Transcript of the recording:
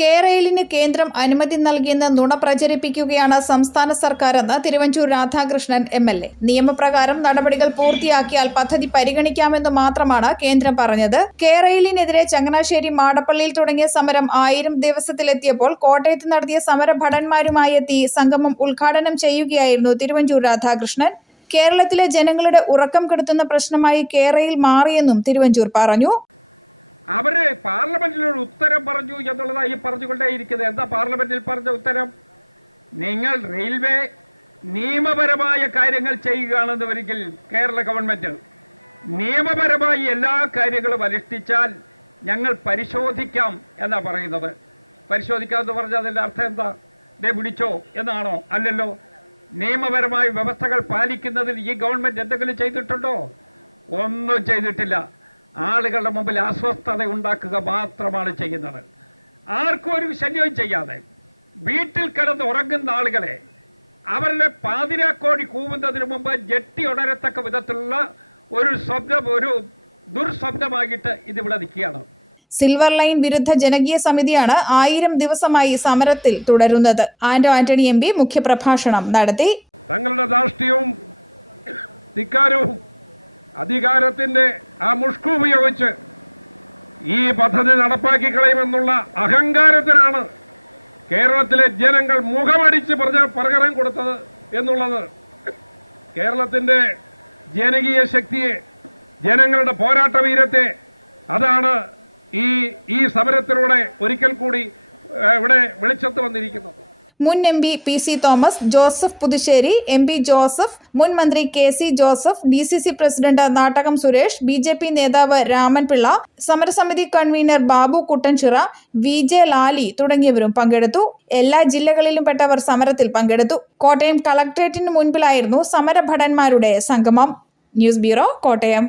കേരളിന് കേന്ദ്രം അനുമതി നൽകിയെന്ന് നുണ പ്രചരിപ്പിക്കുകയാണ് സംസ്ഥാന സർക്കാരെന്ന് തിരുവഞ്ചൂർ രാധാകൃഷ്ണൻ എം.എൽ.എ. നിയമപ്രകാരം നടപടികൾ പൂർത്തിയാക്കിയാൽ പദ്ധതി പരിഗണിക്കാമെന്ന് മാത്രമാണ് കേന്ദ്രം പറഞ്ഞത്. കേരളിനെതിരെ ചങ്ങനാശ്ശേരി മാടപ്പള്ളിയിൽ തുടങ്ങിയ സമരം 1000 ദിവസത്തിലെത്തിയപ്പോൾ കോട്ടയത്ത് നടത്തിയ സമരഭടന്മാരുമായി എത്തി സംഗമം ഉദ്ഘാടനം ചെയ്യുകയായിരുന്നു തിരുവഞ്ചൂർ രാധാകൃഷ്ണൻ. കേരളത്തിലെ ജനങ്ങളുടെ ഉറക്കം കെടുത്തുന്ന പ്രശ്നമായി കേരയിൽ മാറിയെന്നും തിരുവഞ്ചൂർ പറഞ്ഞു. അവര് പാർലമെന്റിൽ ഒരു ഉത്തരം പറഞ്ഞു എന്നുള്ളതായി പറഞ്ഞുകൊണ്ടേയിരിക്കുന്നത്. എന്താ പാർലമെന്റിൽ പറഞ്ഞ ഉത്തരം? നിങ്ങൾ റെയിൽവേ നിയമപരമായ കാര്യങ്ങൾ ചെയ്യുകയാണെന്ന് ഒരിക്കൽ കേരള ഗവൺമെന്റ് നിയമപരമായി എല്ലാ കാര്യങ്ങളും അനുഷ്ഠിച്ചാൽ ഞങ്ങൾ പരിശോധിക്കാം എന്നാ പറയുന്നത്. പരിശോധിക്കാമെന്ന് പറഞ്ഞാൽ അതിന്റെ അർത്ഥം എന്താ? ദേ പിടിച്ചോ എന്നാണോ? അല്ലല്ലോ. നിയമപരമായ വ്യവസ്ഥകൾ പാലിക്കുന്നതിൽ ഈ ഗവൺമെന്റ് എന്തെങ്കിലും ചെയ്തിട്ടുണ്ടോ? ഒന്നും ചെയ്തിട്ടില്ല. ആളുകളുടെ മുമ്പിൽ അസ്വസ്ഥത ഉണ്ടാക്കുക മാത്രമാണ് ചെയ്യുന്നത്. ആർക്കും ഒരു ശല്യവും ചെയ്യാതെ വീട്ടിൽ കിടന്ന് ഉറങ്ങുന്ന ആളുകളെ അവരുടെ പാതിരാക്കോടി കൂവുന്നതിന് മുമ്പ് ജെട്ടി ഉണരത്തക്ക വിധത്തിലുള്ള ഒരു ദുർസ്വപ്നമായിട്ട് ഇതിവിടെ നിൽക്കുകയാണ്. സിൽവർ ലൈൻ വിരുദ്ധ ജനകീയ സമിതിയാണ് 1000 ദിവസമായി സമരത്തിൽ തുടരുന്നത്. ആന്റണി എം.പി. മുഖ്യപ്രഭാഷണം നടത്തി. തങ്ങളുടെ ധാർഷ്ട്യവും ധിക്കാരവും അധികാരത്തിന്റെ ആ മുഷ്കു ഉപയോഗിച്ച് ഈ പദ്ധതി നടപ്പാക്കി കളയുമെന്നുള്ള അഹങ്കാരത്തിനാണ് കേരളത്തിലെ ജനങ്ങൾ മുഖമടിച്ച് പ്രകടനം കൊടുത്തത് എന്നുള്ളത് കേരളത്തിന്റെ ജനകീയ ശക്തിയെ, ജനങ്ങളുടെ പോരാട്ട വീരത്തെ അതാണ് ഈ സമരത്തിലൂടെ ഒരിക്കൽ കൂടി ഇവിടെ വെളിച്ചത്ത് വന്നിരിക്കുന്നത്. മുൻ എം.പി. പി.സി. തോമസ്, ജോസഫ് പുതുശ്ശേരി, എം.പി. ജോസഫ്, മുൻ മന്ത്രി KC. Joseph, DCC. President Nattakam Suresh, BJP. നേതാവ് രാമൻപിള്ള, സമരസമിതി കൺവീനർ ബാബു കുട്ടൻചിറ, വി.ജെ. ലാലി തുടങ്ങിയവരും പങ്കെടുത്തു. എല്ലാ ജില്ലകളിലും പെട്ടവർ സമരത്തിൽ പങ്കെടുത്തു. കോട്ടയം കളക്ടറേറ്റിന് മുൻപിലായിരുന്നു സമരഭടന്മാരുടെ സംഗമം. News bureau, Kottayam.